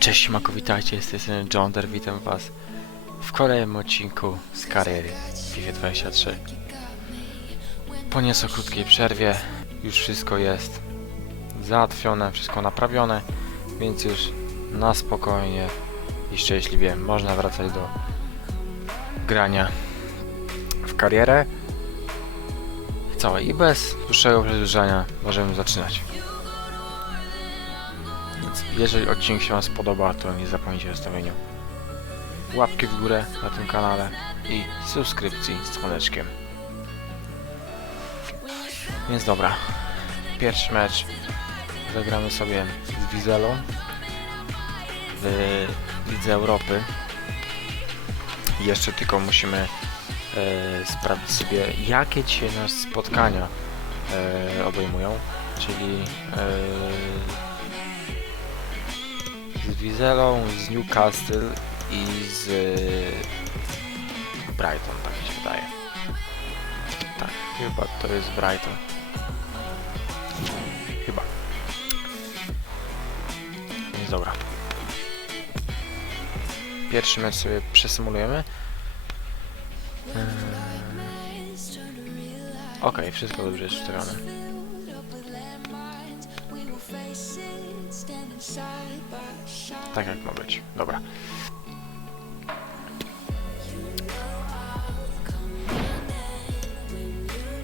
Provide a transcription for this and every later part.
Cześć Mako, witajcie, jestem John Der, witam was w kolejnym odcinku z kariery FIFA 23. Po nieco krótkiej przerwie już wszystko jest załatwione, wszystko naprawione, więc już na spokojnie i szczęśliwie można wracać do grania w karierę. Całe i bez dłuższego przedłużania możemy zaczynać. Więc jeżeli odcinek się Wam spodoba, to nie zapomnijcie o zostawieniu łapki w górę na tym kanale i subskrypcji z dzwoneczkiem. Więc dobra, pierwszy mecz zagramy sobie z Wizelą w Lidze Europy. Jeszcze tylko musimy e, sprawdzić sobie, jakie dzisiaj nas spotkania e, obejmują, czyli e, z Wizelą, z Newcastle i z Brighton, tak mi się wydaje. Tak, chyba to jest Brighton. Chyba. Więc dobra. Pierwszy mecz sobie przesymulujemy. Eee... Okej, wszystko dobrze jest ustawione. Tak jak ma być. Dobra.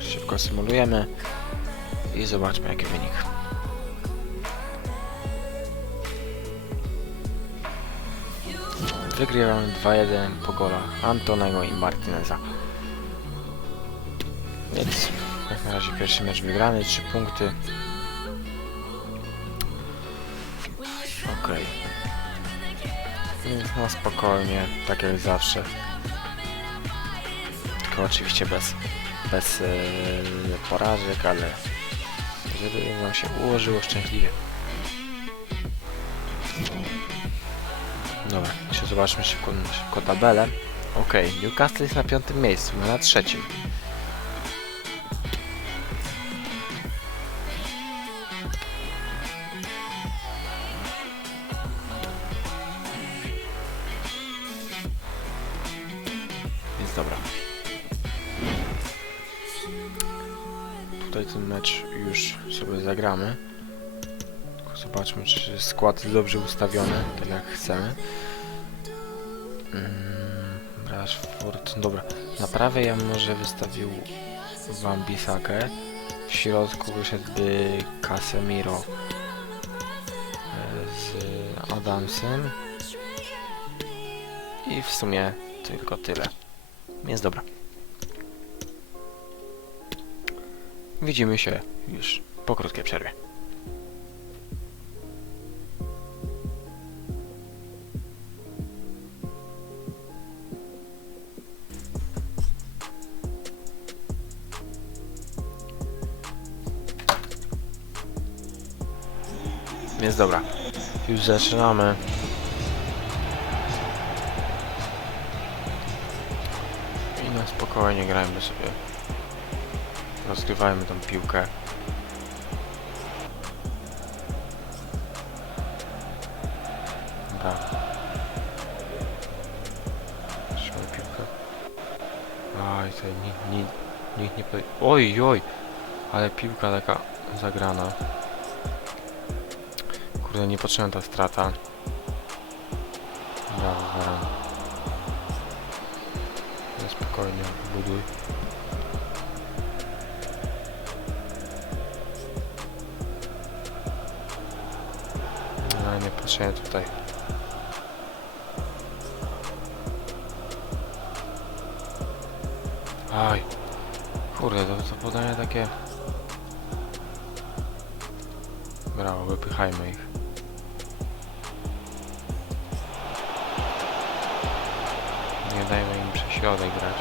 Szybko symulujemy i zobaczmy jaki wynik. Wygrywamy 2-1 po golach Antonego i Martineza. Więc jak na razie pierwszy mecz wygrany, 3 punkty. No spokojnie, tak jak zawsze. Tylko oczywiście bez, bez e, porażek, ale żeby nam się ułożyło szczęśliwie. Dobra, jeszcze zobaczmy szybko, szybko tabelę. Okej, Newcastle jest na piątym miejscu, my na trzecim. Ten mecz już sobie zagramy. Tylko zobaczmy, czy skład jest dobrze ustawiony, tak jak chcemy. Mm, Rashford, dobra. Na prawej ja może wystawił Van Bissakę. W środku wyszedłby Casemiro e, z Adamsem. I w sumie tylko tyle. Jest dobra. Widzimy się już po krótkiej przerwie. Jest dobra. Już zaczynamy. I na spokojnie grajmy sobie. Rozgrywajmy tą piłkę. Dobra. Trzymaj piłkę. Aj, tutaj nikt, nikt, nikt nie. Oj, oj! Ale piłka taka zagrana. Kurde, niepotrzebna ta strata. Na spokojnie, buduj. No, nie tutaj. Aj. Kurde, to, to podanie takie... Brawo, wypychajmy ich. Nie dajmy im przez środek grać.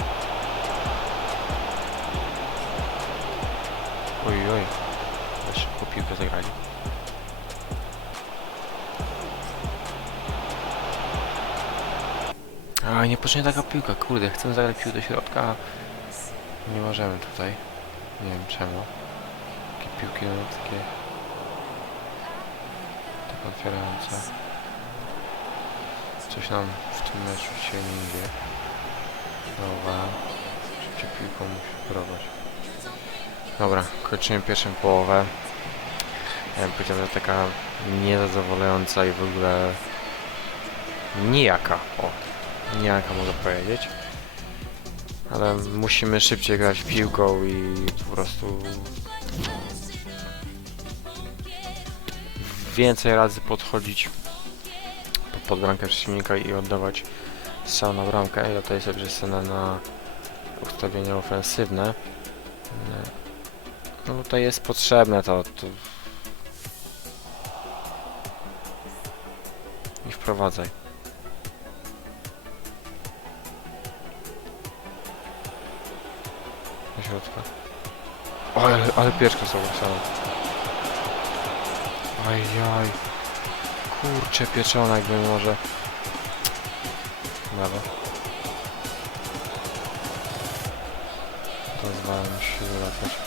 Oj, oj. Ale szybko piłkę zagrali. A, niepotrzebnie taka piłka, kurde, chcę zagrać piłkę do środka, a nie możemy tutaj. Nie wiem czemu. Takie piłki, no takie... Tak otwierające. Coś nam w tym meczu się nie idzie. Dobra. Szybciej piłką musi porować. Dobra, kończymy pierwszą połowę. Ja bym powiedział, że taka niezadowalająca i w ogóle nijaka. O, nijaka można powiedzieć. Ale musimy szybciej grać piłką i po prostu więcej razy podchodzić pod, bramkę przeciwnika i oddawać strzał na bramkę. Ja tutaj sobie przesunę na ustawienie ofensywne. No tutaj jest potrzebne to, to... I wprowadzaj. Do środka. O, ale, ale pieczkę są wpisane. Ajaj. Kurcze pieczone jakby może. Brawo. Pozwalam się wracać.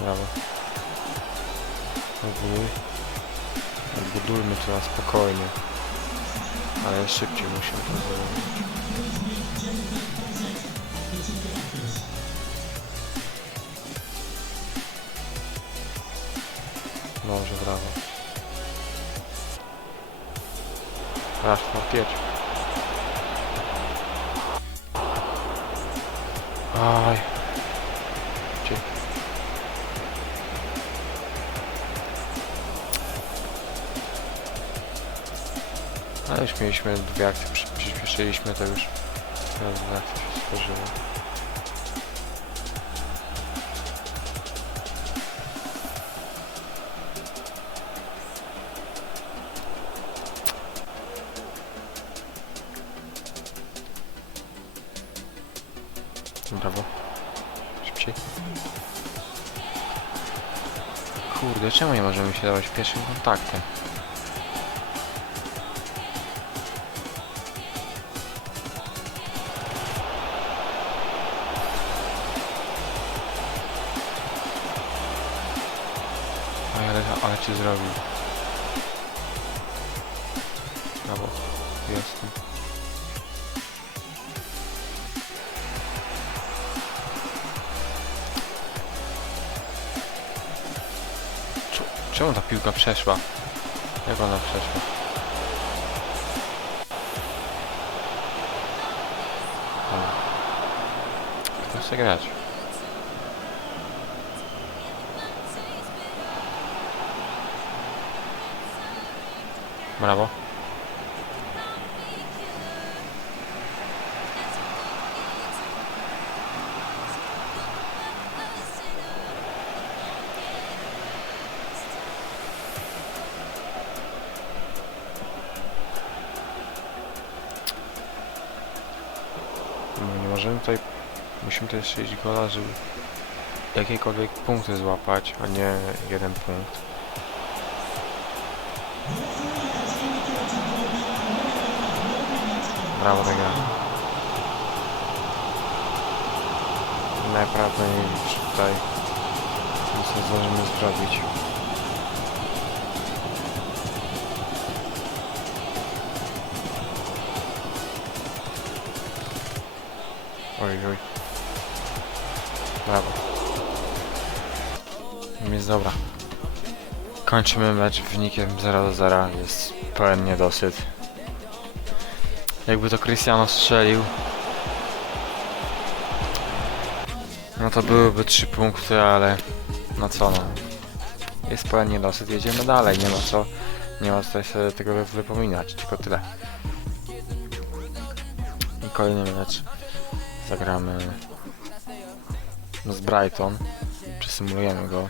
Brawo. Odbuduj. Odbudujmy to na spokojnie. Ale szybciej musimy to zrobić. Dobrze, brawo. Rashford, jedź. Aj. Ale już mieliśmy dwie akcje, przy- przyspieszyliśmy to już. Akcje się stworzyły. Brawo. Szybciej. Kurde, czemu nie możemy się dawać pierwszym kontaktem? Ale, ale cię zrobił. Brawo. Cz- Czemu ta piłka przeszła? Jak ona przeszła? O. Kto chce grać? Brawo. No nie możemy tutaj... Musimy tutaj strzelić gola, żeby jakiekolwiek punkty złapać, a nie jeden punkt. Brawo tego. Najprawdopodobniej już tutaj nic nie zdążymy zrobić. Oj, oj. Brawo. Jest dobra. Kończymy mecz wynikiem 0 do 0. Jest pełen niedosyt. Jakby to Cristiano strzelił. No to byłyby 3 punkty, ale no co no. Jest pełen niedosyt, jedziemy dalej, nie ma co. Nie ma tutaj sobie tego wypominać, tylko tyle. I kolejny mecz zagramy z Brighton. Przesymulujemy go.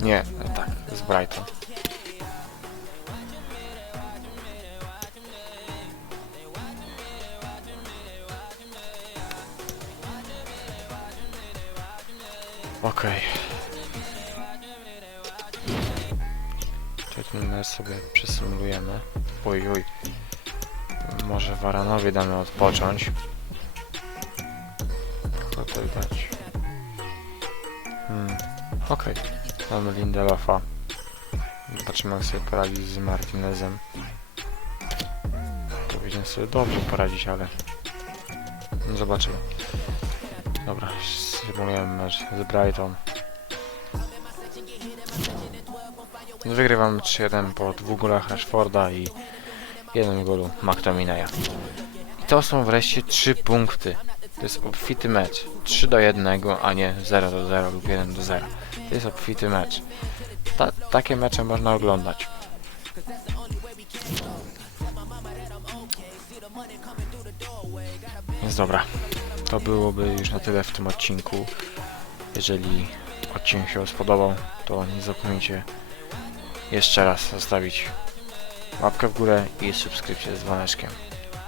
Nie, Brighton. Okej. Okay. Ten sobie przesymulujemy. Oj, oj. Może Waranowi damy odpocząć. Kogo tutaj dać? Hmm. Okej. Mamy Lindelofa. Zobaczymy jak sobie poradzi z Martinezem. Powinien sobie dobrze poradzić, ale... No zobaczymy. Dobra, symulujemy mecz z Brighton. Wygrywamy 3-1 po dwóch golach Rashforda i jednym golu McTominaya. I to są wreszcie 3 punkty. To jest obfity mecz. 3 do 1, a nie 0 do 0 lub 1 do 0. To jest obfity mecz. Ta, takie mecze można oglądać. Więc dobra, to byłoby już na tyle w tym odcinku. Jeżeli odcinek się spodobał, to nie zapomnijcie jeszcze raz zostawić łapkę w górę i subskrypcję z dzwoneczkiem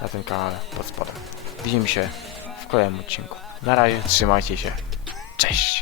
na tym kanale pod spodem. Widzimy się w kolejnym odcinku. Na razie, trzymajcie się. Cześć!